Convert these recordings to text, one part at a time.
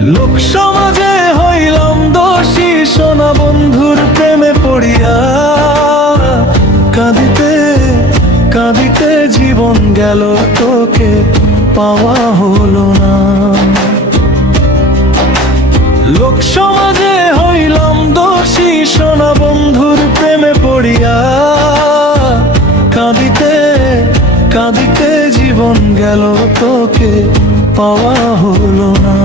লোক সমাজে হইলাম দোষী, সোনা বন্ধুর প্রেমে পড়িয়া। কাঁদিতে কাঁদিতে জীবন গেল, তোকে পাওয়া হলো না। লোক সমাজে হইলাম দোষী, সোনা বন্ধুর প্রেমে পড়িয়া। কাঁদিতে কাঁদিতে জীবন গেল, তোকে পাওয়া হলো না।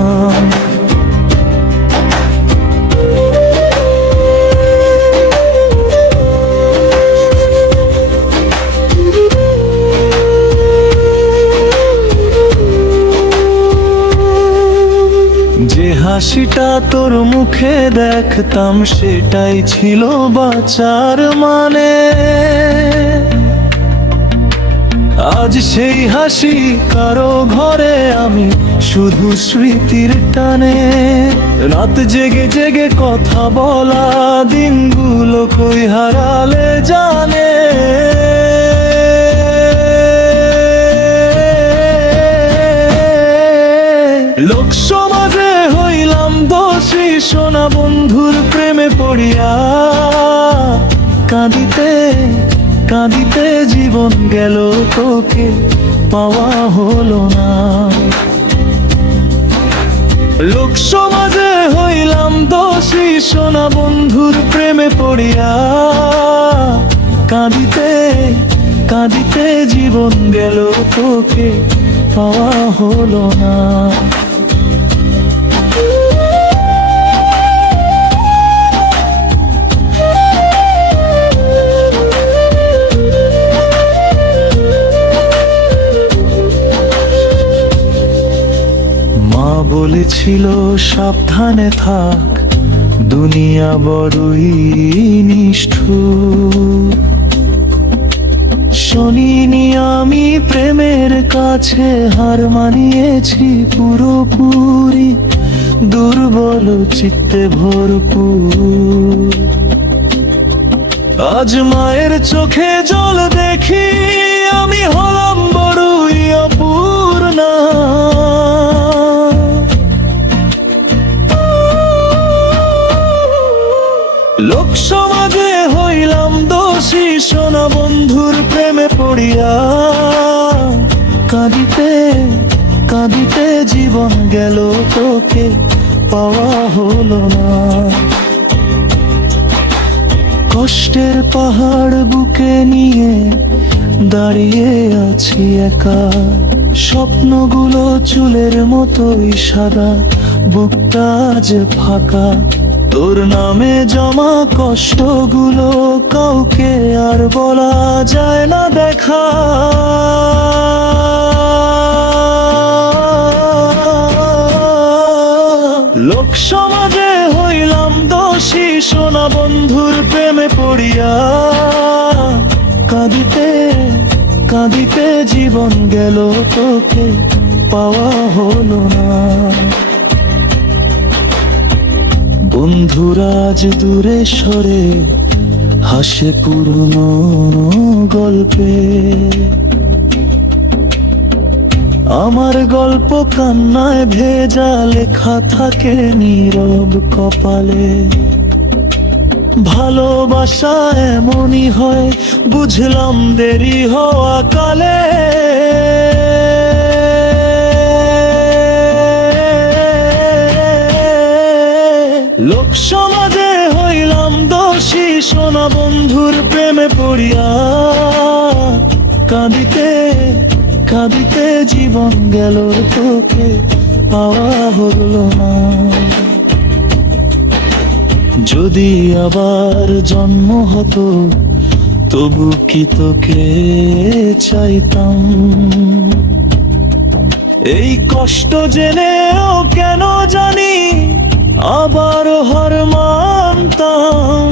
যে হাসিটা তোর মুখে দেখতাম, সেটাই ছিল বাঁচার মানে। আজ সেই হাসি কারো ঘরে, আমি শুধু স্মৃতির টানে। রাত জেগে জেগে কথা বলা, দিনগুলো কই হারালে জানে। লোক সমাজে হইলাম দোষী, সোনা বন্ধুর প্রেমে পড়িয়া। কাঁদিতে কাঁদিতে জীবন গেল, তোকে পাওয়া হলো না। লোক সমাজে হইলাম দোষী, সোনা বন্ধুর প্রেমে পড়িয়া। কাঁদিতে কাঁদিতে জীবন গেল, তোকে পাওয়া হলো না। বলেছিল সাবধানে থাক, দুনিয়া বড়ই নিষ্ঠুর। শুনিনি আমি প্রেমের কাছে হার মানিয়েছি পুরোপুরি, দুর্বল চিত্তে ভরপুর। আজ মায়ের চোখে জল দেখি, আমি হলাম বড়ই অপূর্ণা। লোক সমাজে হইলাম দোষী, সোনা বন্ধুর প্রেমে পড়িয়া। কাঁদিতে কাঁদিতে জীবন গেল, তোকে পাওয়া হলো না। কষ্টের পাহাড় বুকে নিয়ে দাঁড়িয়ে আছি একা। স্বপ্নগুলো চুলের মতোই সাদা, বুকটা আজ ফাঁকা। তোর নামে জমা কষ্টগুলো কাউকে আর বলা যায় না দেখা। লোক সমাজে হইলাম দোষী, সোনা বন্ধুর প্রেমে পড়িয়া। কাঁদিতে কাঁদিতে জীবন গেল, তোকে পাওয়া হলো না। বন্ধুরা আজ দূরে সরে হাসে পুরনো গল্পে। আমার গল্প কান্নায় ভেজা, লেখা থাকে নীরব কপালে। ভালোবাসা এমনই হয়, বুঝলাম দেরি হওয়া কালে। লোক সমাজে হইলাম দোষী, সোনা বন্ধুর প্রেমে পড়িয়া। কাঁদিতে কাঁদিতে জীবন গেল, তোকে পাওয়া হলো না। যদি আবার জন্ম হতো, তবু কি তোকে চাইতাম। এই কষ্ট জেনেও কেন জানি আবার হার মানতাম।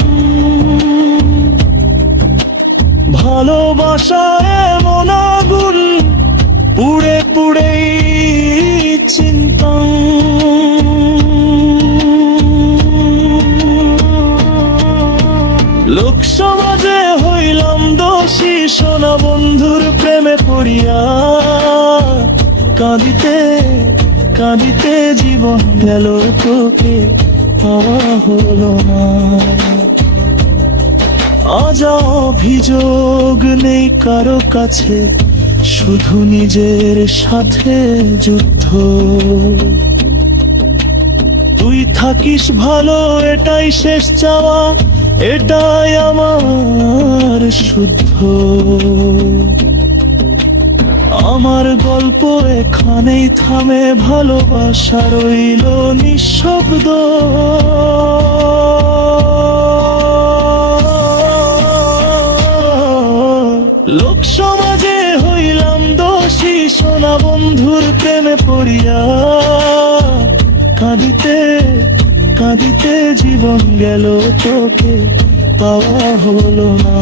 ভালোবাসা এমন আগুন, পুড়ে পুড়েই চিনতাম। লোক সমাজে হইলাম দোষী, সোনা বন্ধুর প্রেমে পড়িয়া। কাঁদিতে কাঁদিতে জীবন গেল তোকে পাওয়া হলো না। আজ অভিযোগ নেই কারো কাছে, শুধু নিজের সাথে যুদ্ধ। তুই থাকিস ভালো এটাই শেষ চাওয়া, এটাই আমার শুদ্ধ। আমার গল্প এখানেই থামে, ভালোবাসা রইল নিঃশব্দ। লোক সমাজে হইলাম দোষী, সোনা বন্ধুর প্রেমে পড়িয়া। কাঁদিতে কাঁদিতে জীবন গেল তোকে পাওয়া হলো না।